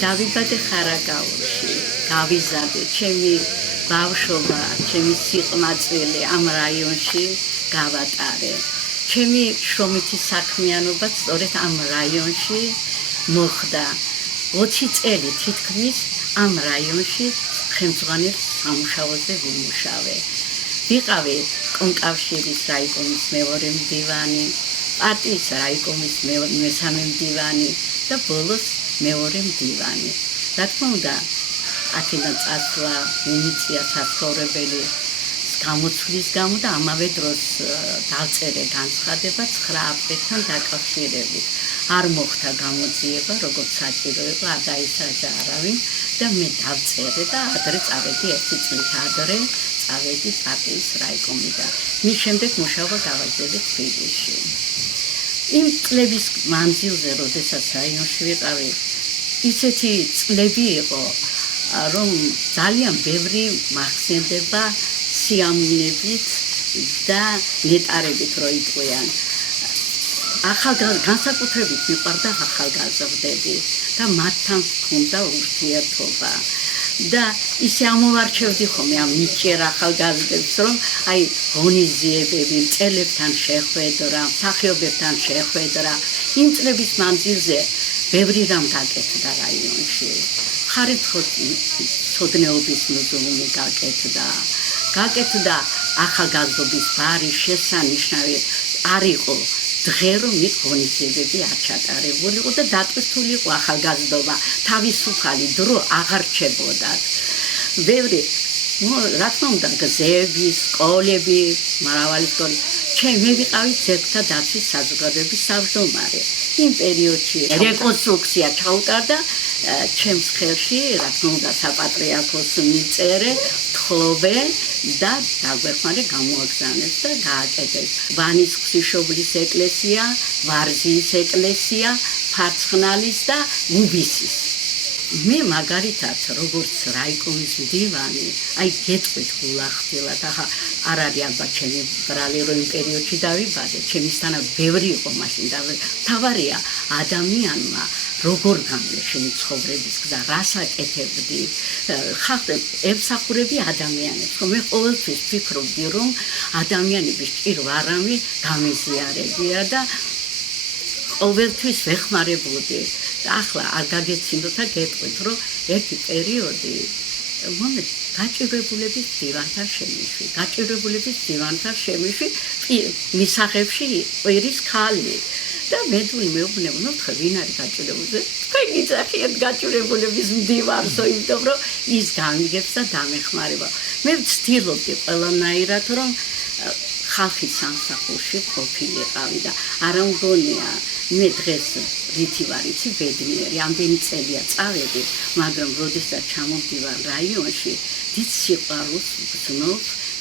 დავიბადე ხარაგაულში, გავიზარდე, ჩემი ბავშვობა, ჩემი სიყმაწვილი ამ რაიონში გავატარე. ჩემი შრომითი საქმიანობა სწორედ ამ რაიონში მოხდა. 20 წელი თითქმის ამ რაიონში ხელმძღვანელ სამუშაოზე ვიმუშავე. ვიყავი კონკავშირის რაიკომის მეორე მდივანი, პარტიის რაიკომის მესამე მდივანი და ბოლოს მეორე მდივანი. რა თქმა უნდა, აქედან წასვლა ინიცია საცხოვრებელი გამოცვლის გამო და ამავე დროს დავწერე განცხადება 9 აპრილთან დაკავშირებით. არ მოხდა გამოძიება, როგორც საჭირო იყო, არ დაისაჯა არავინ და მე დავწერე და ადრე წავედი 1 წლით ადრე წავედი პარტიის რაიკომიდან. მის შემდეგ მუშაობა გავაგრძელე თბილისში. იმ წლების მანძილზე, როდესაც რაიონში ვიყავი, ისეთი წლები იყო, რომ ძალიან ბევრი მახსენდება სიამოვნებით და ნეტარებით რო იყვიან. განსაკუთრებით მიყვარდა ახალგაზრდები და მათთან ჰქონდა ურთიერთობა. და ისე ამოვარჩევდი ხოლმე ამ ნიჭიერ ახალგაზრდებს, რომ აი ღონისძიებები, მწერლებთან შეხვედრა, მსახიობებთან შეხვედრა, იმ წლების მანძილზე ბევრი რამ გაკეთდა რაიონში. მხარეთმცოდნეობის მუზეუმი გაკეთდა ახალგაზრდობის ბარი, შესანიშნავი არ იყო დღე, რომ იქ ღონისძიებები არ ჩატარებულიყო და დატვირთული იყო ახალგაზრდობა, თავისუფალი დრო აღარ რჩებოდათ. ბევრი, რა თქმა უნდა, გზები, სკოლები, მრავალი სკოლა. მე ვიყავი ძეგლთა დაცვის საზოგადოების თავმჯდომარე. იმ პერიოდში რეკონსტრუქცია ჩაუტარდა ჩემს ხელში, რა თქმა უნდა, საპატრიარქოს მიწერე, თხოვე და დაგვეხმარე გამოაგზავნეს და გააკეთეს. ვანის ღვთისმშობლის ეკლესია, ვარზიის ეკლესია, ფარცხნალის და უბისის. მე მაგალითად, როგორც რაიკომის მდივანი, აი გეტყვით გულახდილად, ახლა არ არის ალბათ ჩემი ბრალი, რომ იმ პერიოდში დავიბადე, ჩემისთანა ბევრი იყო მაშინ და თავარია ადამიანმა როგორ გამle შენი ცხოვრების გზა, რას აკეთებდი, ხალხი ემსახურები ადამიანებს, რომ მე ყოველთვის ვფიქრობდი, რომ ადამიანების ჭირვარამი გამიზიარებია და ყოველთვის ვეხმარებოდი. ახლა არ გაგეცინოთ და გეტყვით, რომ ერთი პერიოდი გაჭირვებულების დივანთან შემიშვი მისაღებში ყვირის ქალი და მეუბნებო, თქვენ ვინ არის გაჭირებული? თქვენ გიძახიათ გაჭირებულების მდივანსო, იმიტომ რომ ის გამიგებს და დამეხმარება. მე ვცდილობდი ყველანაირად, რომ ხალხის სამსახურში ყოფილიყავი და არა მგონია მე დღეს რითი ვარ, იცი, ბედნიერი, ამდენი წელია წავედი, მაგრამ როდესაც ჩამოვდივარ რაიონში, დიდ სიყვარულს ვგრძნობ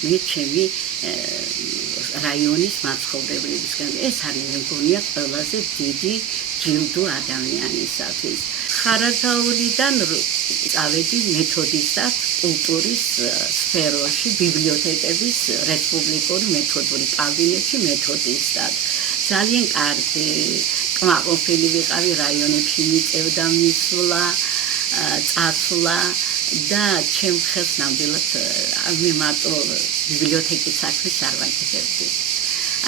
მე ჩემი რაიონის მაცხოვრებლებისგან. ეს არის მე მგონია ყველაზე დიდი ჯილდო ადამიანისათვის. ხარაგაულიდან წავედი მეთოდისტად კულტურის სფეროში, ბიბლიოთეკების რესპუბლიკური მეთოდური კაბინეტში მეთოდისტად. ძალიან კარგი კმაყოფილი ვიყავი, რაიონებში მიწევდა მისვლა, წასვლა და ჩემ ხელს ნამდვილად მე მარტო ბიბლიოთეკის საქმეს არ ვაკეთებდი.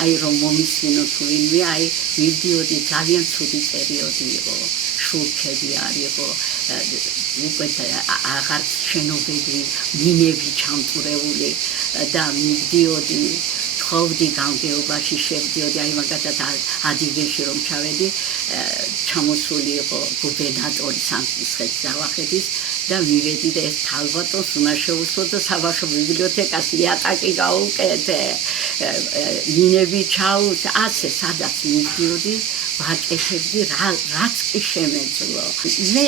აი რომ მომისმინო თუ ვინმე, აი ვიდიოდი, ძალიან ცუდი პერიოდი იყო, შურქები არ იყო, უკვე აღარ შენობები, მინები ჩამწვრეული და მივდიოდი ხოვდი გამგეობაში შევდიოდი აი მაგათაც ადიგეში რომ ჩავედი ჩამოსული იყო გუბერნატორი სამცხის ჯავახეთის და მივედი და ეს ქალბატონს უნდა შეუსვო და საბავშვო ბიბლიოთეკას იატაკი გაუკეთე მინები ჩაუს ასე სადაც მივდიოდი ვაკეთებდი რაც კი შემეძლო მე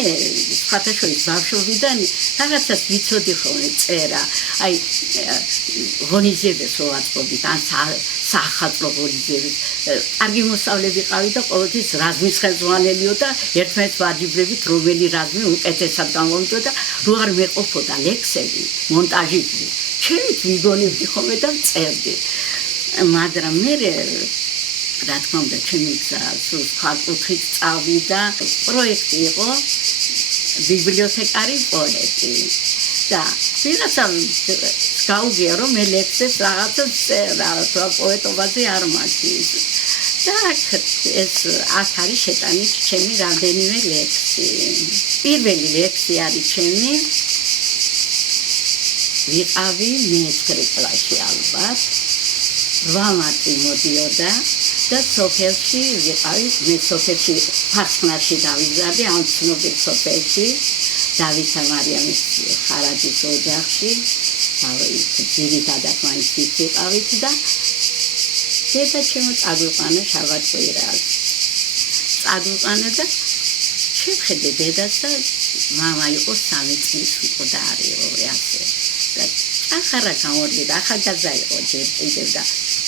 სხვათაშორის ბავშვობიდან რაღაცას ვიცოდი ხოლმე წერა აი ღონისძიებას ვაწყობდით ან სახალხო ღონისძიებას კარგი მოსწავლე ვიყავი და ყოველთვის რაზმის ხელმძღვანელიო და ერთმანეთს ვაჯიბრებით რომელი რაზმი უკეთესად გამომწვევდა რო არ მეყოფოდა ლექსები მონტაჟით ჩემით ვიგონებდი ხოლმე და წერდი მაგრამ მე რა თქმა უნდა ჩემი სულ ხალხით წავიდა პროექტი იყო ბიბლიოთეკარი პოეტი და ვიღაცა გაუგია რომ მე ლექსებს რაღაცა წერა პოეტობაზე არ მაქვს და ეს აქ არის შეტანილი ჩემი რამდენიმე ლექსი პირველი ლექსი არის ჩემი ვიყავი მე-9 კლასში ალბათ 8 მარტი მოდიოდა და სოფელში ვიყავი მე სოფელში ფარცხნარში დავიზარდი ამ ცნობილ სოფელში დავითა მარიამის ხარაჯის ოჯახში ძირითადად მაინც იქ ვიყავით და დედა ჩემო წაგვიყვანა შაბათ-კვირას წაგვიყვანა და შევხედე დედას და მამა იყო 3 წლის უკვე და არისო ასე და ჭახარა გამოდიდა ახალგაზრდა იყო ჯერ კიდევ და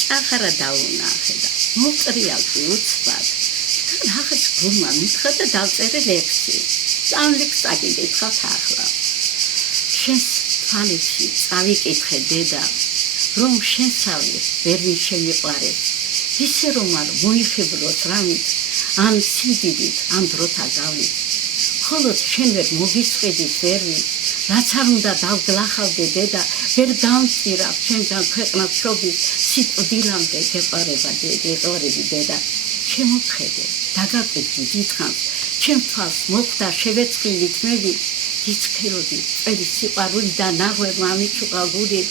ჭახარა დაუნახე და მოყრიალდი უცბად რაღაც გულმა მითხრა და დავწერე ლექსი ამ ლექსს აკითხავთ ახლა შენს თვალებში წავიკითხე დედა რომ შენსავე ვერ შემიყვარეს ისე რომ არ მოიხიბლოს რამით ან სიდიდით ან დროთა გავლით ხოლო შენ ვერ მოგისყიდის ვერვით რაც არ უნდა დავგლახავდე დედა ვერ გამწირავ შენგან ქვეყნად შობის სიკვდილამდე გეყარები დედა შემოხედე დაგაკვეთდი დიდხანს ჩემ თვალს მოხვდა შევეცვლილი თმები იცქეროდი წელი სიყვარული და ნაღვე მამიჩუყა გული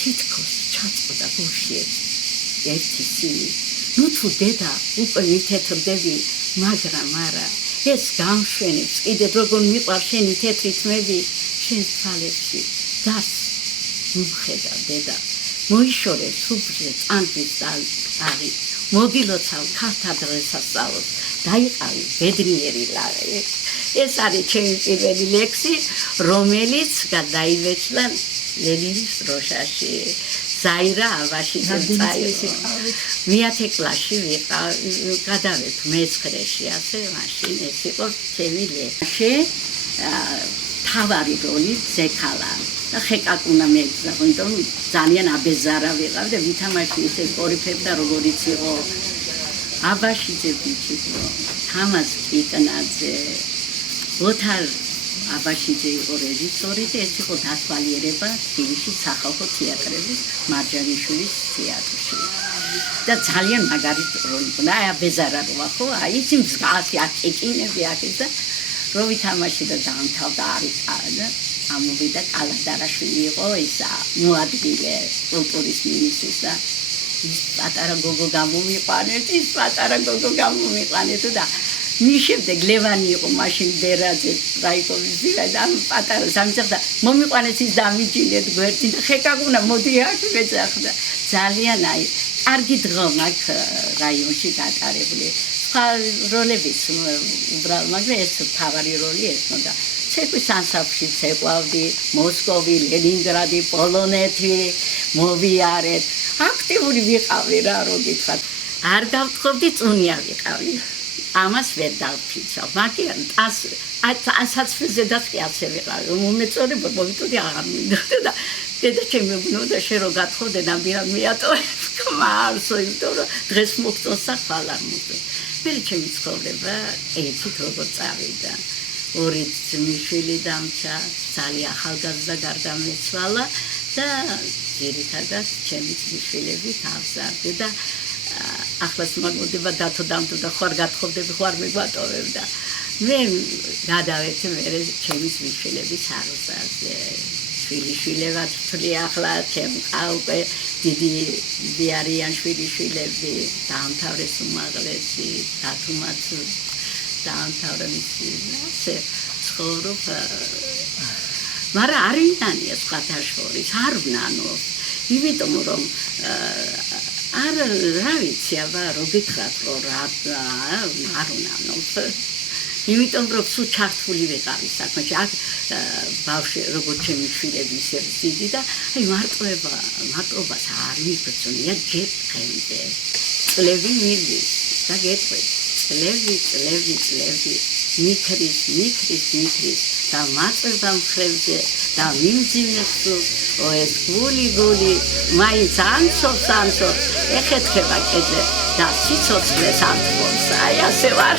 თითქოს ჩაწყვდა გულში ერთი სიმი ნუ თუ დედა უკვე მითეთრდები მაგრამ არა ეს გამშვენებს კიდე როგორ მიყვარ შენი თეთრი თმები შენ თვალებში დას მიხედა დედა მოიშორე სუბზე წანდის დაღი მოგილოცავ ქალთა დღესასწაულს დაიყავი ბედნიერი ლაღი ეს არის ჩემი პირველი ლექსი რომელიც გადაიბეჭდა ლენინის დროშაში ზაირა აბაშიძე წაიღო მე-10 კლასში გადავედი მე-9-ში ასე მაშინ ეს იყო ჩემი ლექსი თავარი როლი ზექალა და ხეკაკუნა მეგზავნა ძალიან აბეზარა ვიყავ და ვითამაში ისე კორიფებდა როგორიც იყო აბაშიძე ბიჭო თამაზ კიტნაძე ოთარ აბაშიძე იყო რეჟისორი და ეს იყო დათვალიერება თბილისის სახალხო თეატრების მარჯანიშვილის თეატრში და ძალიან მაგარი როლი იყო აი აბეზარა როა ხო აი ის მსგავსი აკიკინები აქ და რო ვითამაში და დაამთავრდა არის და ამოვიდა კალადარაშვილი იყო ისა მოადგილე კულტურის მინისტრის და ის პატარა გოგო გამომიყვანეთ და მის შემდეგ ლევანი იყო მაშინ ბერაძე რაიკოვის და პატარა სამწეხდა მომიყვანეთ ის დამიჯილეთ გვერდით და ხეკაგუნა მოდი აქ მეძახდა ძალიან აი კარგი დღო მაგ რაიონში გატარებული სხვა როლებიც უბრალოდ მაგრამ ეს თავარი როლი ესმოდა ცეკვის ანსამბლში ცეკვავდი მოსკოვი ლენინგრადი პოლონეთი მოვიარეთ აქტიური ვიყავი რა რო გითხრათ არ გავთხოვდი წუნია ვიყავი ამას ვერ დავფიცავ მაგრამ ასაცფეზე დასკი ასე ვიყავი მომეწოდებოდა მომიტოდი აღარ მინდა და დედა ჩემი მგონოდა შენ რო გათხოვდე ნამდვილად მიატოვე კმარსო იმიტომ რომ დღეს მოგწონს და ხვალ არ მოგწონს მე ჩემი ცხოვრება ეცით როგორ წავიდა ორი ძმისშვილი დამჭა ძალიან ახალგაზრდა გარდამეცვალა და ძირითადად ჩემი ძმისშვილები გავზარდე და ახლაც მაგოდება დათო დამთო და ხوار გათხოვდები ხوار მიგვატოვებ და მე გადავედი მე ჩემი ძმისშვილების არუსაზე შვილიშვილებად ვთვლი ახლა ჩემ უკვე დიდი არიან შვილიშვილები დაამთავრეს უმაღლესი დათუმაც დაამთავრა მისი ასე ცხოვრობ მაგრამ არ ვიტანია სხვათა შორის არ ვნანოს იმიტომ რომ არ რა ვიცი აბა რო გითხრათ რომ რა არ ვნანოს იმიტომ რომ სულ ჩართული ვიყავი საქმეში აქ ბავშვი როგორც ჩემი შვილები ისე დიდი და აი მარტობას არ მიბრძნია ჯერ დღემდე წლები მიდის და გეტყვი წლები მიქრის და მარტება მხრებზე და მიმძიმეს ეს გული მაინც ამცობს ეხეთქება კედლე და სიცოცხლეს ამცობს აი ასე ვარ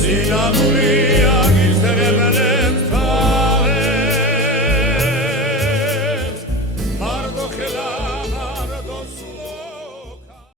Sinanuli